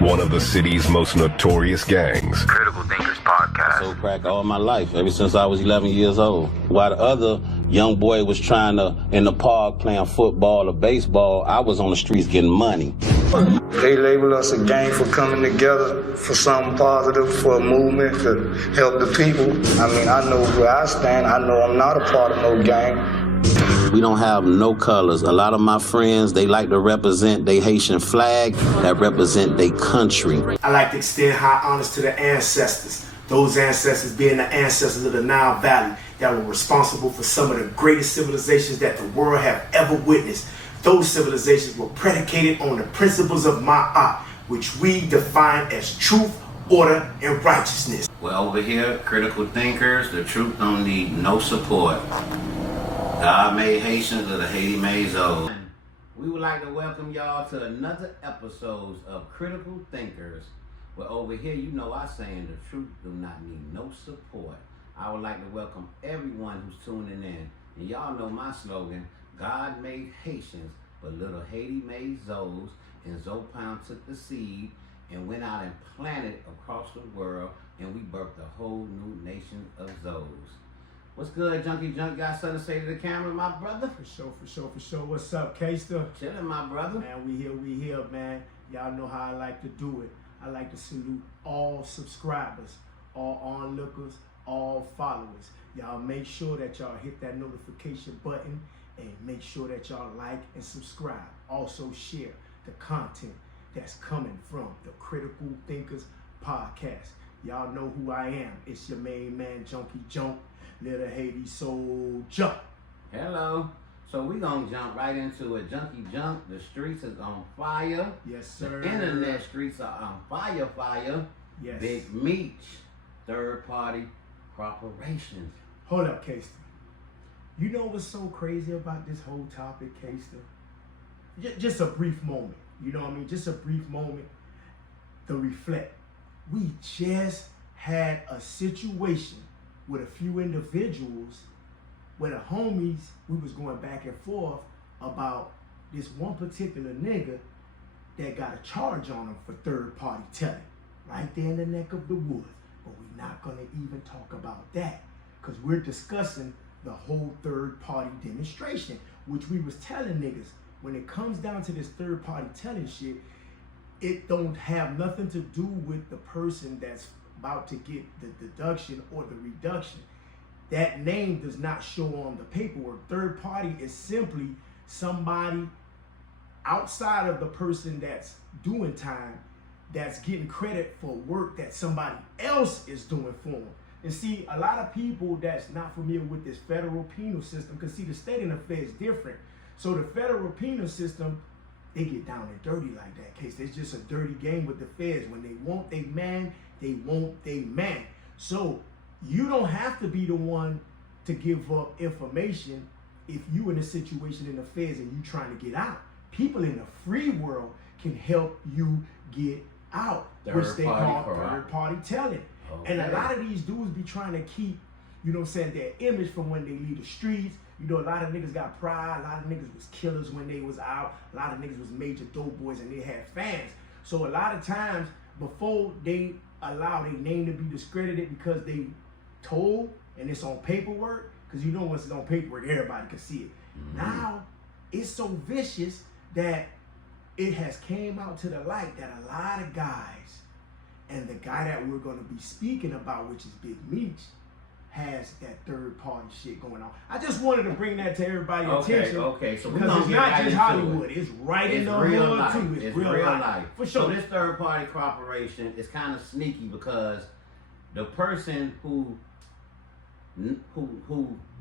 one of the city's most notorious gangs. Critical Thinkers Podcast. So crack all my life, ever since I was 11 years old. While the other young boy was trying to, in the park, playing football or baseball, I was on the streets getting money. They label us a gang for coming together for something positive, for a movement to help the people. I mean, I know where I stand. I know I'm not a part of no gang. We don't have no colors. A lot of my friends, they like to represent their Haitian flag that represent their country. I like to extend high honors to the ancestors. Those ancestors being the ancestors of the Nile Valley that were responsible for some of the greatest civilizations that the world have ever witnessed. Those civilizations were predicated on the principles of Ma'at, which we define as truth, order, and righteousness. Well, over here, critical thinkers, the truth don't need no support. God made Haitians of the Haiti made Zoe. We would like to welcome y'all to another episode of Critical Thinkers. Well, over here, you know I saying the truth do not need no support. I would like to welcome everyone who's tuning in. And y'all know my slogan, God made Haitians, but little Haiti made Zoes. And Zopound took the seed and went out and planted across the world, and we birthed a whole new nation of Zoes. What's good, Junkie Junk? Got something to say to the camera, my brother? For sure. What's up, K-Ster? Chillin', my brother. Man, we here, man. Y'all know how I like to do it. I like to salute all subscribers, all onlookers, all followers. Y'all make sure that y'all hit that notification button and make sure that y'all like and subscribe. Also share the content that's coming from the Critical Thinkers Podcast. Y'all know who I am. It's your main man, Junkie Junk, Little Haiti Soldier. Hello. So we gonna jump right into it. Junkie Junk, the streets is on fire. Yes, sir. The internet streets are on fire. Yes. Big Meech, third party corporations. Hold up, K-Ster. You know what's so crazy about this whole topic, K-Ster? Just a brief moment. You know what I mean? Just a brief moment to reflect. We just had a situation with a few individuals where the homies, we was going back and forth about this one particular nigga that got a charge on him for third party telling, right there in the neck of the woods. But we're not gonna even talk about that because we're discussing the whole third party demonstration, which we was telling niggas, when it comes down to this third party telling shit, it don't have nothing to do with the person that's about to get the deduction or the reduction. That name does not show on the paperwork. Third party is simply somebody outside of the person that's doing time that's getting credit for work that somebody else is doing for them. And see, a lot of people that's not familiar with this federal penal system, because see, the state and the fed is different. So the federal penal system, they get down and dirty like that, case. It's just a dirty game with the feds. When they want they man, they want they man. So you don't have to be the one to give up information if you in a situation in the feds and you trying to get out. People in the free world can help you get out, which they call third party telling. Okay. And a lot of these dudes be trying to keep, you know what I'm saying, their image from when they leave the streets. You know, a lot of niggas got pride. A lot of niggas was killers when they was out. A lot of niggas was major dope boys and they had fans. So a lot of times before they allow their name to be discredited because they told and it's on paperwork, because you know once it's on paperwork, everybody can see it. Mm-hmm. Now, it's so vicious that it has came out to the light that a lot of guys, and the guy that we're going to be speaking about, which is Big Meech, has that third party shit going on. I just wanted to bring that to everybody's attention. Okay, so because it's not just Hollywood, it's right in the hood too. It's real life. For sure. So this third party corporation is kind of sneaky because the person who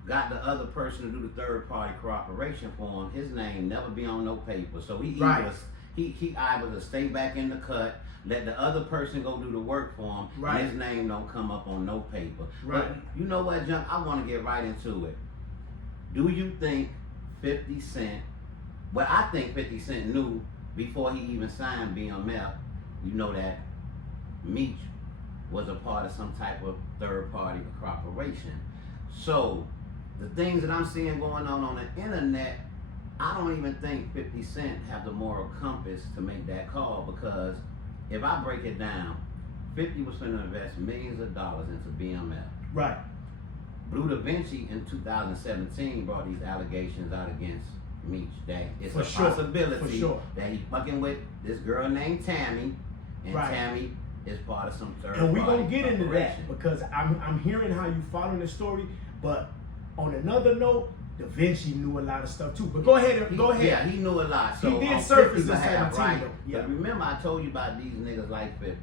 got the other person to do the third party cooperation for him, his name never be on no paper. So he either to stay back in the cut, let the other person go do the work for him, and his name don't come up on no paper. Right. But you know what, Junk? I want to get right into it. Do you think 50 Cent, well, I think 50 Cent knew before he even signed BMF, you know that Meech was a part of some type of third party corporation. So the things that I'm seeing going on the internet, I don't even think 50 Cent have the moral compass to make that call, because if I break it down, 50 was going to invest millions of dollars into BMF. Right. Blue Da Vinci in 2017 brought these allegations out against Meech that it's For a sure. possibility For sure. that he fucking with this girl named Tammy, and Right. Tammy is part of some third And we're party gonna get into that corporation. because I'm hearing how you following the story, but on another note, Da Vinci knew a lot of stuff too. But go ahead, go ahead. Yeah, he knew a lot. So He did on surface 50 in behalf, 17 right? though. Yeah. But remember, I told you about these niggas like 50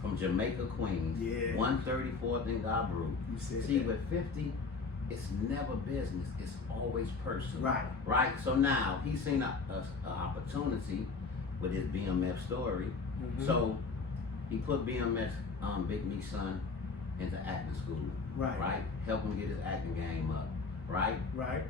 from Jamaica, Queens. Yeah. 134th in Gabru. You said See, that. with 50, it's never business. It's always personal. Right. Right. So now he's seen a opportunity with his BMF story. Mhm. So he put BMF's Big Meech's son into acting school. Right. Right. Help him get his acting game up. Right. Right.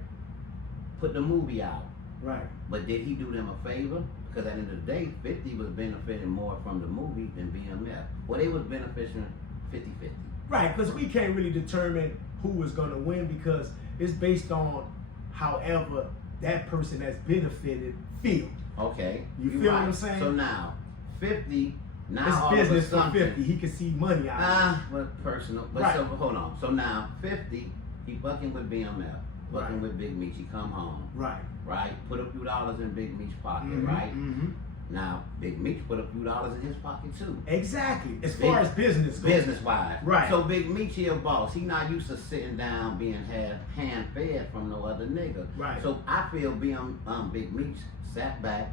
Put the movie out. Right. But did he do them a favor? Because at the end of the day, 50 was benefiting more from the movie than BMF. Well, they was benefiting 50-50. Right, because we can't really determine who was going to win because it's based on however that person that's benefited feel. Okay. You you're feel what I'm saying? So now, 50, now It's all business of for a sudden, 50. He can see money out of it. but personal. But Right. so, hold on. So now, 50, he fucking with BMF, fucking Right. with Big Meech. He come home, Right. right? Put a few dollars in Big Meech's pocket, Mhm, right? mhm. Now, Big Meech put a few dollars in his pocket too. Exactly. As far as business goes. Business wise. Right. So Big Meech here boss. He not used to sitting down being hand fed from no other nigga. Right. So I feel Big Meech sat back,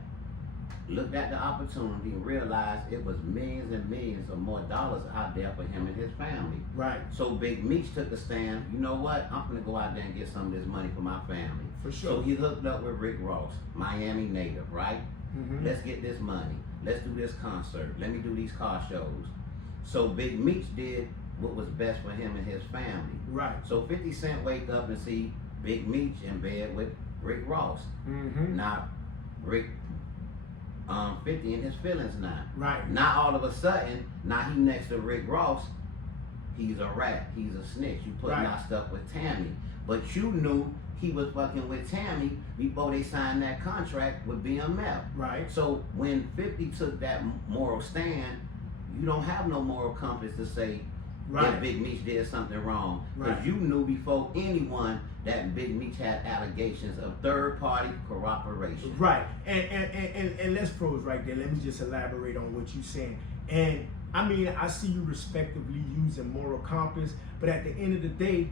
looked at the opportunity and realized it was millions and millions of more dollars out there for him and his family. Right. So Big Meech took the stand, you know what? I'm gonna go out there and get some of this money for my family. For sure. So he hooked up with Rick Ross, Miami native, right? Mhm. Let's get this money. Let's do this concert. Let me do these car shows. So Big Meech did what was best for him and his family. Right. So 50 Cent wake up and see Big Meech in bed with Rick Ross. Mm-hmm. Now Rick 50 in his feelings now. Right. Now all of a sudden, now he next to Rick Ross, he's a rat, he's a snitch. You putting Right. out stuff with Tammy. But you knew he was fucking with Tammy before they signed that contract with BMF. Right. So when 50 took that moral stand, you don't have no moral compass to say Right. that Big Meech did something wrong. Because Right. you knew before anyone that Big Meech had allegations of third party corroboration. Right. And let's pros right there. Let me just elaborate on what you're saying. And I mean, I see you respectively using moral compass, but at the end of the day,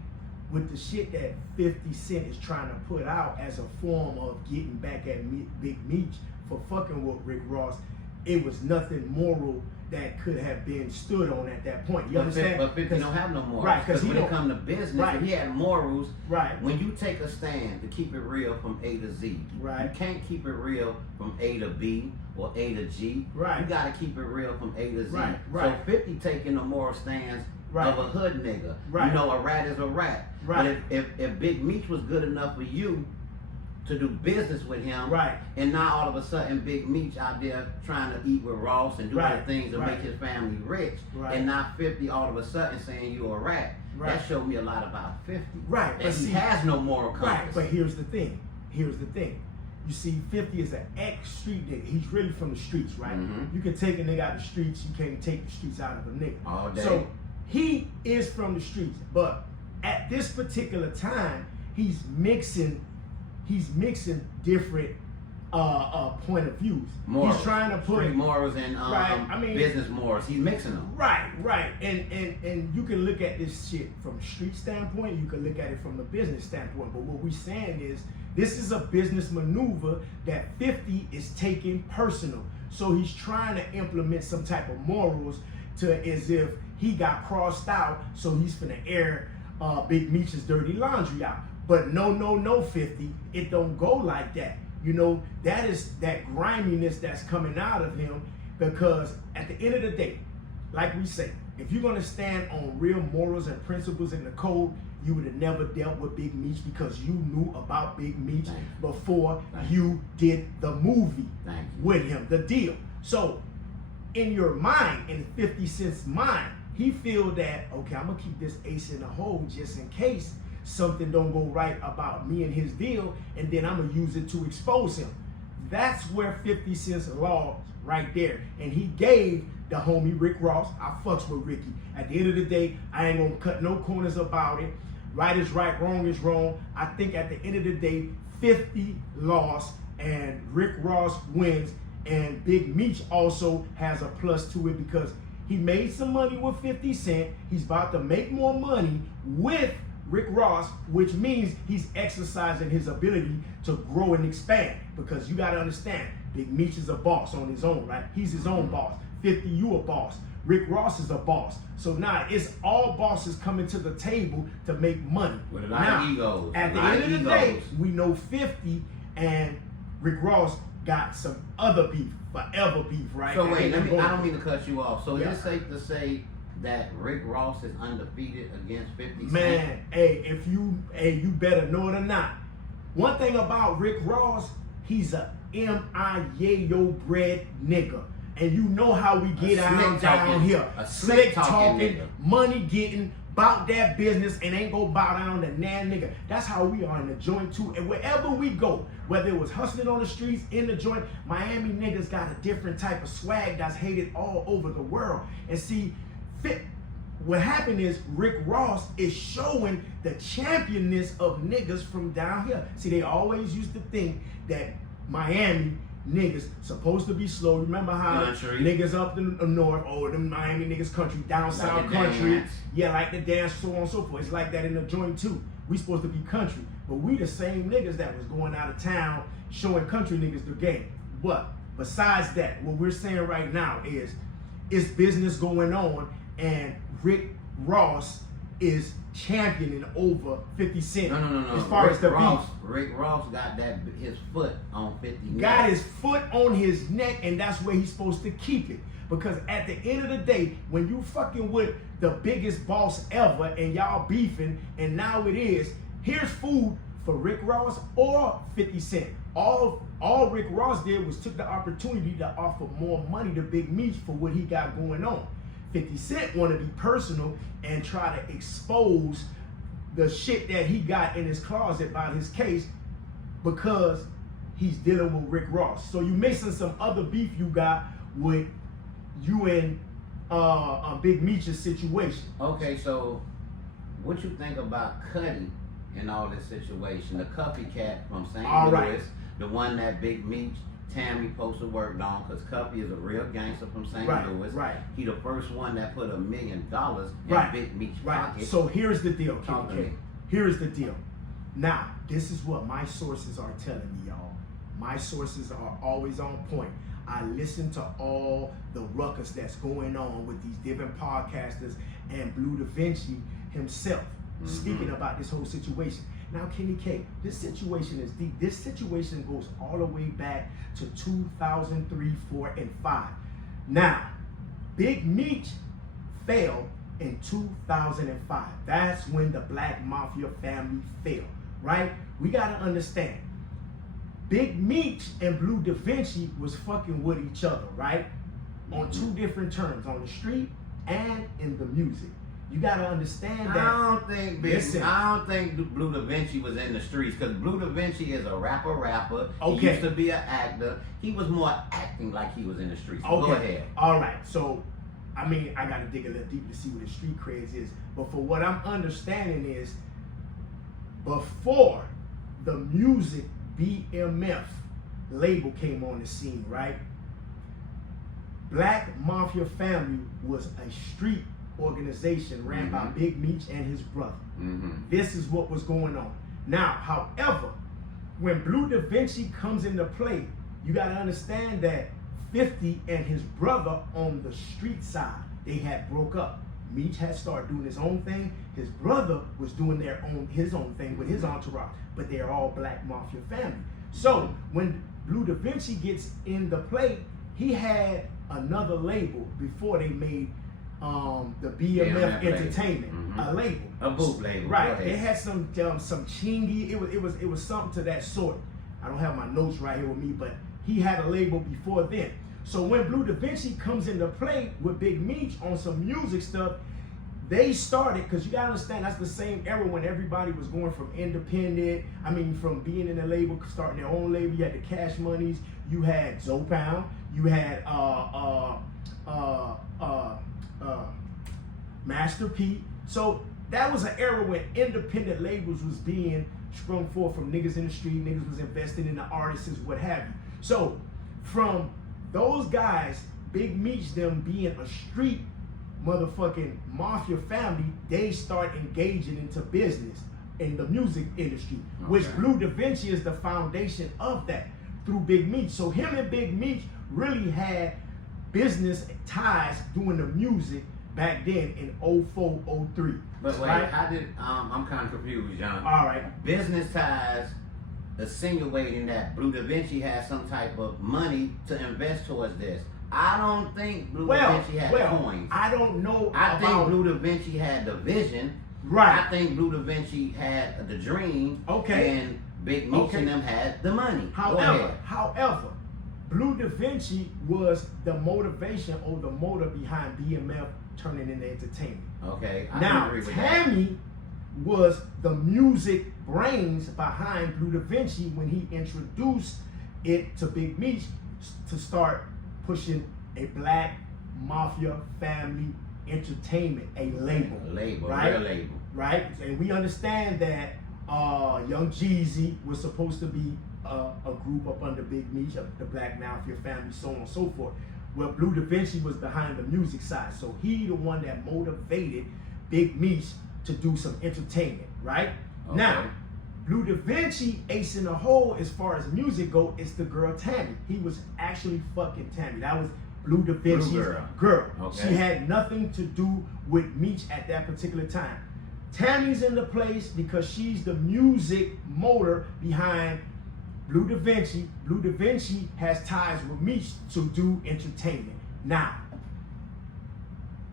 with the shit that 50 Cent is trying to put out as a form of getting back at Big Meech for fucking with Rick Ross, it was nothing moral that could have been stood on at that point. You understand? But 50 don't have no morals. Right, 'cause he when it don't- comes to business, Right. if he had morals, Right. when you take a stand to keep it real from A to Z, Right. you can't keep it real from A to B or A to G. Right. You gotta keep it real from A to Z. Right, right. So 50 taking a moral stance Right. of a hood nigga. Right. You know, a rat is a rat. Right. But if Big Meech was good enough for you to do business with him, Right. and now all of a sudden Big Meech out there trying to eat with Ross and do Right. other things to Right. make his family rich, Right. and now 50 all of a sudden saying you a rat, Right. that showed me a lot about 50. Right, That but he see- has no moral compass. Right, but here's the thing. You see, 50 is an ex-street nigga. He's really from the streets, right? Mhm. You can take a nigga out the streets, you can't take the streets out of a nigga. All day. So he is from the streets, but at this particular time, he's mixing different point of views. Morals. He's trying to put Street morals and Right, I mean- business morals. He's mixing them. Right. And you can look at this shit from a street standpoint, you can look at it from a business standpoint. But what we're saying is this is a business maneuver that 50 is taking personal. So he's trying to implement some type of morals to as if he got crossed out, so he's finna air Big Meech's dirty laundry out. But no, 50, it don't go like that. You know, that is that griminess that's coming out of him, because at the end of the day, like we say, if you're gonna stand on real morals and principles in the code, you would have never dealt with Big Meech because you knew about Big Meech Thank you. before Thank you did the movie Thank you. with him, the deal. So in your mind, in 50 Cent's mind, he feel that, okay, I'm gonna keep this ace in the hole just in case something don't go right about me and his deal, and then I'm gonna use it to expose him. That's where 50 Cent's law right there. And he gave the homie Rick Ross. I fucks with Ricky. At the end of the day, I ain't gonna cut no corners about it. Right is right, wrong is wrong. I think at the end of the day, 50 lost and Rick Ross wins, and Big Meech also has a plus to it because he made some money with 50 Cent. He's about to make more money with Rick Ross, which means he's exercising his ability to grow and expand, because you got to understand, Big Meech is a boss on his own, right? He's his own boss. 50, you a boss. Rick Ross is a boss. So now it's all bosses coming to the table to make money. With a lot of egos. At the end of the day, we know 50 and Rick Ross got some other beef, forever beef, right? So wait, I don't mean to cut you off. So yeah. Is it safe to say that Rick Ross is undefeated against 50 Cent? Man, hey, you better know it or not. One thing about Rick Ross, he's a M.I.Yayo bred nigga. And you know how we get down here. A slick talking, money getting, bout that business, and ain't go bow down to nan nigga. That's how we are in the joint too. And wherever we go, whether it was hustling on the streets, in the joint, Miami niggas got a different type of swag that's hated all over the world. And see, what happened is Rick Ross is showing the championness of niggas from down here. See, they always used to think that Miami niggas supposed to be slow. Remember how niggas up in the north, them Miami niggas country, down like south country, dance. Yeah, like the dance, so on and so forth. It's like that in the joint too. We supposed to be country, but we the same niggas that was going out of town showing country niggas the game. But besides that, what we're saying right now is it's business going on, and Rick Ross is championing over 50 Cent. No. As far as the beef. Rick Ross got his foot on 50 neck. Got his foot on his neck, and that's where he's supposed to keep it. Because at the end of the day, when you fucking with the biggest boss ever and y'all beefing, and now it is, here's food for Rick Ross or 50 Cent. All Rick Ross did was took the opportunity to offer more money to Big Meech for what he got going on. 50 Cent want to be personal and try to expose the shit that he got in his closet about his case because he's dealing with Rick Ross. So you mixing some other beef you got with you and Big Meech's situation. Okay, so what you think about Cuddy in all this situation? The Cuffy cat from St. Louis, the one that Big Meech, Tammy posted worked on, because Cuffy is a real gangster from St. Louis. Right. He the first one that put $1 million in Big Meech's pocket. So here's the deal, KK. Here's the deal. Now, this is what my sources are telling me, y'all. My sources are always on point. I listen to all the ruckus that's going on with these different podcasters and Blue Da Vinci himself speaking about this whole situation. Now, Kenny K, this situation is deep. This situation goes all the way back to 2003, 4, and 5. Now, Big Meech fell in 2005. That's when the Black Mafia family fell, right? We gotta understand, Big Meech and Blue Da Vinci was fucking with each other, right? On two different terms, on the street and in the music. You gotta understand that. I don't think Blue Da Vinci was in the streets, because Blue Da Vinci is a rapper. Okay. He used to be an actor. He was more acting like he was in the streets. So go ahead. All right. So, I mean, I gotta dig a little deeper to see what the street craze is. But for what I'm understanding is, before the music BMF label came on the scene, right? Black Mafia Family was a street organization ran by Big Meech and his brother. This is what was going on. Now, however, when Blue Da Vinci comes into play, you got to understand that 50 and his brother on the street side, they had broke up. Meech had started doing his own thing. His brother was doing his own thing with his entourage, but they're all Black Mafia family. So when Blue Da Vinci gets in the play, he had another label before they made the BMF Entertainment, a label, a boot label, right? They had some chingy. It was something to that sort. I don't have my notes right here with me, but he had a label before then. So when Blue Da Vinci comes into play with Big Meech on some music stuff, they started, because you gotta understand, that's the same era when everybody was going from independent, from being in a label, starting their own label. You had the Cash Moneys, you had Zopound, you had Master P. So that was an era when independent labels was being sprung forth from niggas in the street, niggas was investing in the artists, what have you. So from those guys, Big Meech, them being a street motherfucking mafia family, they start engaging into business in the music industry, which Blue Da Vinci is the foundation of that through Big Meech. So him and Big Meech really had business ties doing the music back then in 04, 03. But wait, right? how did, I'm kind of confused, John. All right. Business ties insinuating that Blue Da Vinci has some type of money to invest towards this. I don't think Blue Da Vinci had coins. I don't know. I think Blue Da Vinci had the vision. Right. I think Blue Da Vinci had the dream. Okay. And Big Meech and them had the money. However, Blue Da Vinci was the motivation or the motor behind BMF turning into entertainment. Okay. I Now, agree with Tammy was the music brains behind Blue Da Vinci when he introduced it to Big Meech to start pushing a black mafia family entertainment, a label. Right? Real label. Right? And we understand that Young Jeezy was supposed to be a group up under Big Meech, the Black Mafia family, so on and so forth. Well, Blue Da Vinci was behind the music side. So he the one that motivated Big Meech to do some entertainment, right? Okay. Now, Blue Da Vinci, ace in the hole as far as music go, is the girl Tammy. He was actually fucking Tammy. That was Blue Da Vinci's girl. Okay. She had nothing to do with Meech at that particular time. Tammy's in the place because she's the music motor behind Blue Da Vinci. Blue Da Vinci has ties with Meech to do entertainment. Now,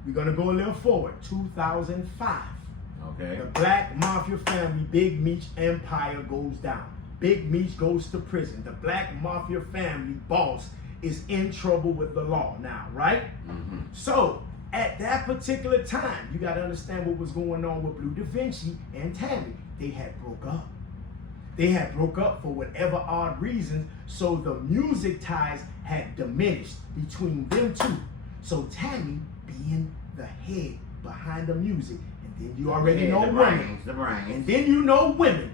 we're gonna go a little forward. 2005. Okay. The Black Mafia family, Big Meech empire goes down. Big Meech goes to prison. The Black Mafia family boss is in trouble with the law now, right? Mm-hmm. So, at that particular time, you gotta understand what was going on with Blue Da Vinci and Tammy. They had broke up. They had broke up for whatever odd reasons, so the music ties had diminished between them two. So Tammy being the head behind the music, and then you already know women. The brains. And then you know women.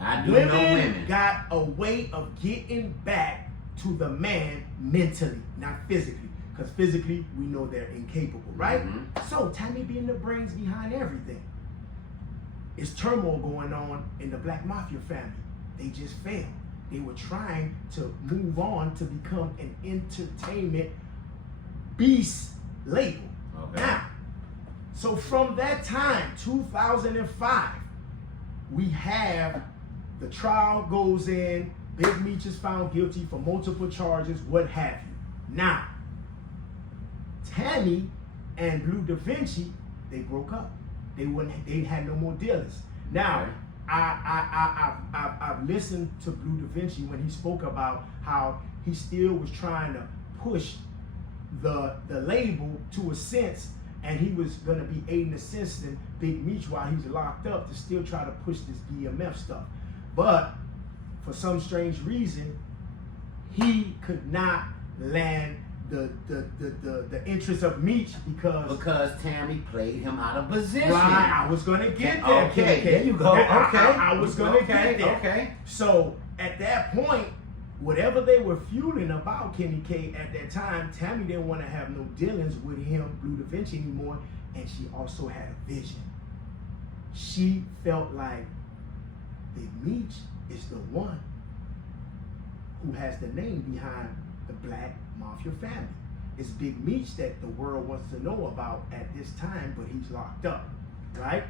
I do know women. Got a way of getting back to the man mentally, not physically. Because physically, we know they're incapable, right? Mm-hmm. So Tammy being the brains behind everything. It's turmoil going on in the Black Mafia family. They just failed. They were trying to move on to become an entertainment beast label. Okay. Now, so from that time, 2005, we have the trial goes in, Big Meech is found guilty for multiple charges, what have you. Now, Tammy and Blue Da Vinci, they broke up. They had no more dealings. Now, I've listened to Blue Da Vinci when he spoke about how he still was trying to push the label to a sense, and he was gonna be aiding and assisting Big Meech while he's locked up to still try to push this BMF stuff. But for some strange reason, he could not land the interest of Meech because Tammy played him out of position. Right, I was gonna get there. Okay, there you go. Okay, I was gonna get there. Okay. So at that point, whatever they were feuding about Kenny K at that time, Tammy didn't want to have no dealings with him, Blue Da Vinci, anymore, and she also had a vision. She felt like Big Meech is the one who has the name behind the Black Mafia family. It's Big Meech that the world wants to know about at this time, but he's locked up, right?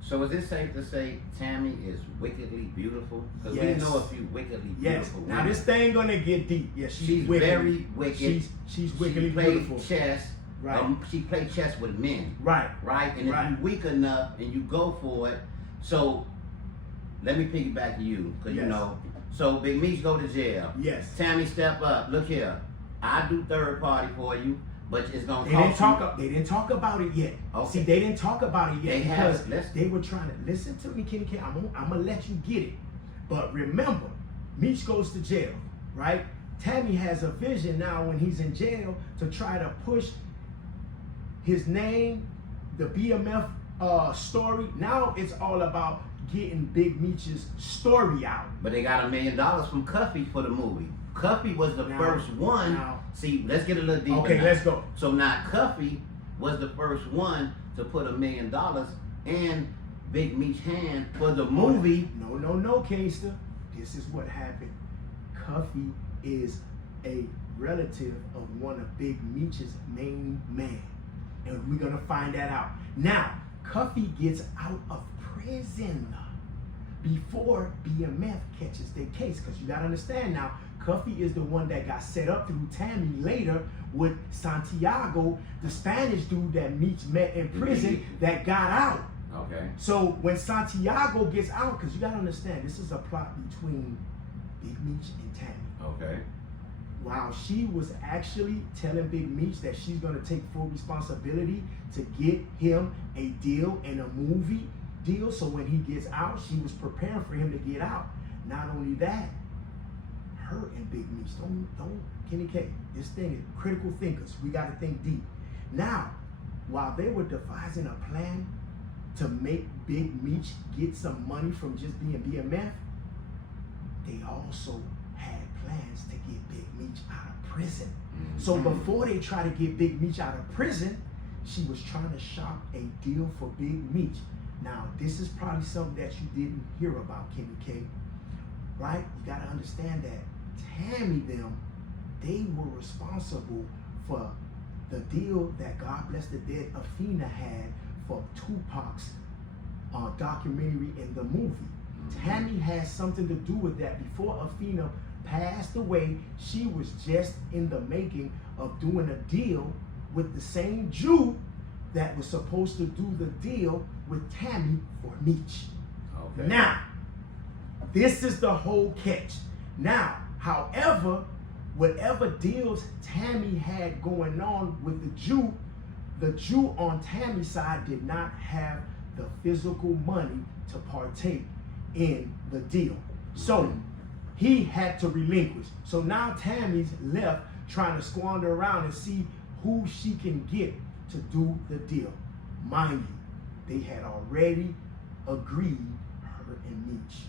So is it safe to say Tammy is wickedly beautiful? Because we know a few wickedly beautiful women. Now this thing gonna get deep. Yeah, she's very wicked. She's wickedly beautiful. She played chess. Right. She played chess with men. Right. Right. And if you're weak enough and you go for it, so let me piggyback to you, because you know. So Big Meech go to jail. Yes. Tammy step up. Look here, I do third party for you, but it's gonna They didn't talk about it yet. Okay. See, they didn't talk about it yet because they were trying to listen to me, Kenny K. I'm gonna let you get it. But remember, Meech goes to jail, right? Tammy has a vision now when he's in jail to try to push his name, the BMF story. Now it's all about getting Big Meech's story out. But they got $1 million from Cuffy for the movie. Cuffy was the first one. See, let's get a little deeper. Okay, let's go. So now Cuffy was the first one to put $1 million in Big Meech hand for the movie. No, Kingster. This is what happened. Cuffy is a relative of one of Big Meech's main men. And we're gonna find that out. Now, Cuffy gets out of prison before BMF catches their case. Because you gotta understand now, Cuffy is the one that got set up through Tammy later with Santiago, the Spanish dude that Meech met in prison that got out. Okay. So when Santiago gets out, because you gotta understand, this is a plot between Big Meech and Tammy. Okay. While she was actually telling Big Meech that she's gonna take full responsibility to get him a deal in a movie deal, so when he gets out, she was preparing for him to get out. Not only that, her and Big Meech, don't Kenny K, this thing is critical thinkers. We gotta think deep. Now, while they were devising a plan to make Big Meech get some money from just being BMF, they also had plans to get Big Meech out of prison. So before they try to get Big Meech out of prison, she was trying to shop a deal for Big Meech. Now, this is probably something that you didn't hear about, Kenny K, right? You gotta understand that Tammy them, they were responsible for the deal that God Bless the Dead Afina had for Tupac's documentary in the movie. Tammy had something to do with that. Before Afina passed away, she was just in the making of doing a deal with the same Jew that was supposed to do the deal with Tammy for Meech. Okay. Now, this is the whole catch. Now, however, whatever deals Tammy had going on with the Jew on Tammy's side did not have the physical money to partake in the deal. So he had to relinquish. So now Tammy's left trying to squander around and see who she can get to do the deal. Mind you, they had already agreed, her and Meech.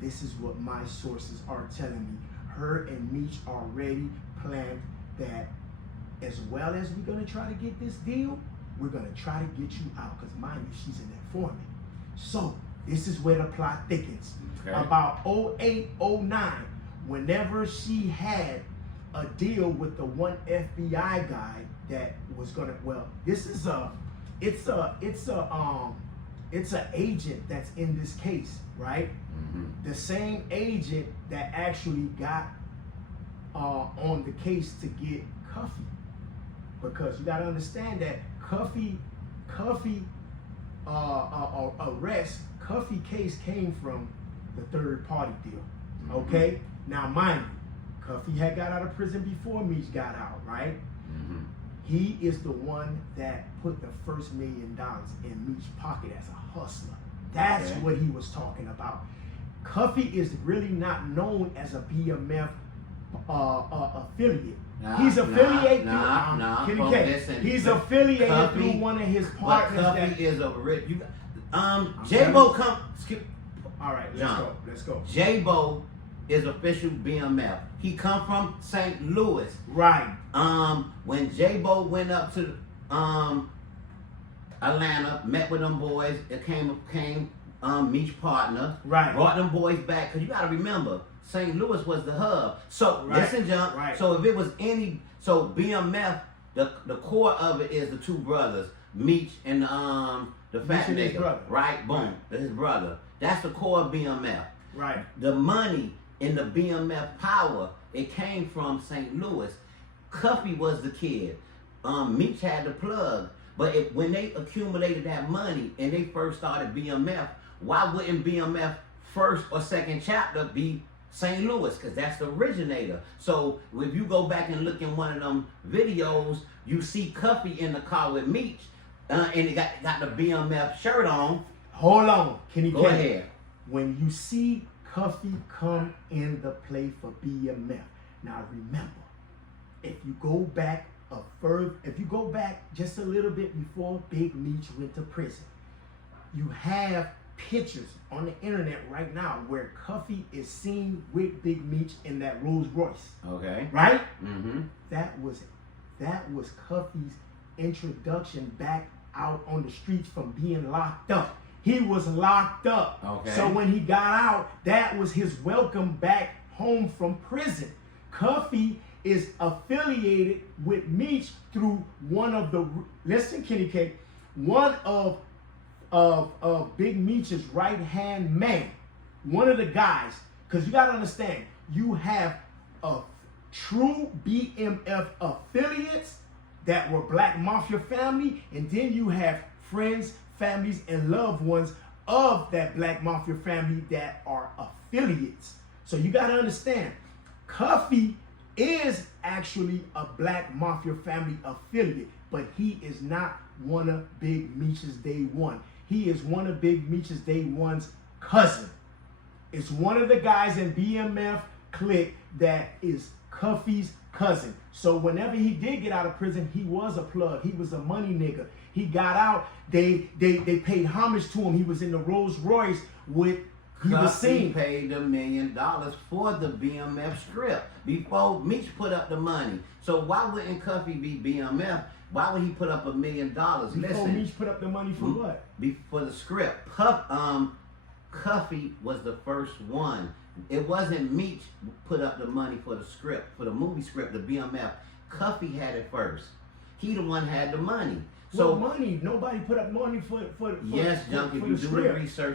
This is what my sources are telling me. Her and Meech already planned that as well as we're gonna try to get this deal, we're gonna try to get you out, because mind you, she's an informant. So this is where the plot thickens. Okay. About 08, 09, whenever she had a deal with the one FBI guy that was gonna, well, this is it's an agent that's in this case, right? The same agent that actually got on the case to get Cuffy. Because you gotta understand that Cuffy arrest, Cuffy case came from the third party deal. Okay? Now mind you, Cuffy had got out of prison before Meech got out, right? He is the one that put the first $1 million in Meech's pocket as a hustler. That's what he was talking about. Cuffy is really not known as a BMF affiliate. He's affiliated through He's affiliated Cuffy, through one of his partners. But Cuffy is a rich. J-Bo come. All right, let's go. J-Bo is official BMF. He come from St. Louis. Right. When J-Bo went up to Atlanta, met with them boys, it came Meech partner. Right. Brought them boys back, because you got to remember, St. Louis was the hub. So listen, John. Right. So if it was so BMF, the core of it is the two brothers, Meech and the fat Meech nigga, brother. right? Boom, his brother. That's the core of BMF. Right. The money in the BMF power, it came from St. Louis. Cuffy was the kid. Meech had the plug. But when they accumulated that money and they first started BMF, why wouldn't BMF first or second chapter be St. Louis? Because that's the originator. So if you go back and look in one of them videos, you see Cuffy in the car with Meech, and he got the BMF shirt on. Hold on, Kenny. Go ahead. When you see Cuffy come in the play for BMF, now remember, if you go back if you go back just a little bit before Big Meech went to prison, you have pictures on the internet right now where Cuffy is seen with Big Meech in that Rolls Royce. Okay. Right? Mm-hmm. That was Cuffy's introduction back out on the streets from being locked up. He was locked up. Okay. So when he got out, that was his welcome back home from prison. Cuffy is affiliated with Meech through one of the, listen, Kenny K, one of Big Meech's right-hand man, one of the guys, because you got to understand, you have a true BMF affiliates that were Black Mafia family, and then you have friends, families, and loved ones of that Black Mafia family that are affiliates. So you got to understand, Cuffy is actually a Black Mafia family affiliate, but he is not one of Big Meech's day one. He is one of Big Meech's day one's cousin. It's one of the guys in BMF clique that is Cuffy's cousin. So whenever he did get out of prison, he was a plug. He was a money nigga. He got out. They paid homage to him. He was in the Rolls Royce with. He was seen. Paid $1 million for the BMF script before Meech put up the money. So why wouldn't Cuffy be BMF? Why would he put up $1 million? Before Meech put up the money for what? For the script. Cuffy was the first one. It wasn't Meech put up the money for the script, for the movie script, the BMF. Cuffy had it first. He the one had the money. So money? Nobody put up money for yes, Junkie, if you do the research